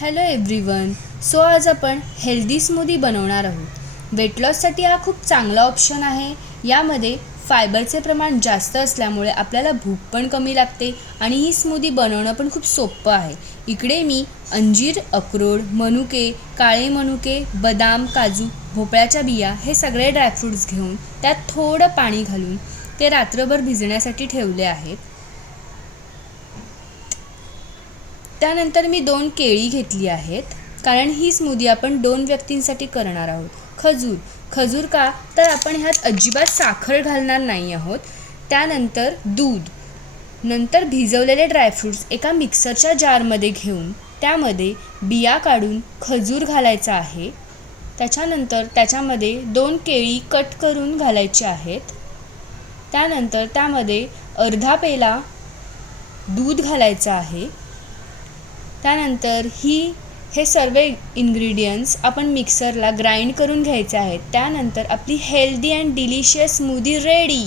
Hello everyone. So आज आपण healthy smoothie बनवणार आहोत. वेट लॉससाठी हा खूप चांगला ऑप्शन आहे. यामध्ये फायबरचे प्रमाण जास्त असल्यामुळे आपल्याला भूक पण कमी लागते आणि ही स्मूदी बनवणं पण खूप सोपं आहे. इकडे मी अंजीर, अक्रोड, मनुके, काळे मनुके, बदाम, काजू, भोपळ्याच्या बिया हे सगळे ड्रायफ्रूट्स घेऊन त्यात थोडं पाणी घालून ते रात्रभर भिजण्यासाठी ठेवले आहेत. त्यानंतर मी 2 केळी घेतली आहेत, कारण ही स्मूदी आपण 2 व्यक्तींसाठी करणार आहोत. खजूर का तर आपण ह्यात अजिबात साखर घालणार नाही आहोत. त्यानंतर दूध, नंतर भिजवलेले ड्रायफ्रूट्स एका मिक्सरच्या जारमध्ये घेऊन त्यामध्ये बिया काढून खजूर घालायचा आहे. त्याच्यानंतर त्याच्यामध्ये 2 केळी कट करून घालायचे आहेत. त्यानंतर त्यामध्ये अर्धा पेला दूध घालायचं आहे. त्यानंतर हे सर्व इन्ग्रेडियंट्स आपण मिक्सरला ग्राइंड करून घ्यायचे आहेत. त्यानंतर आपली healthy and delicious smoothie ready.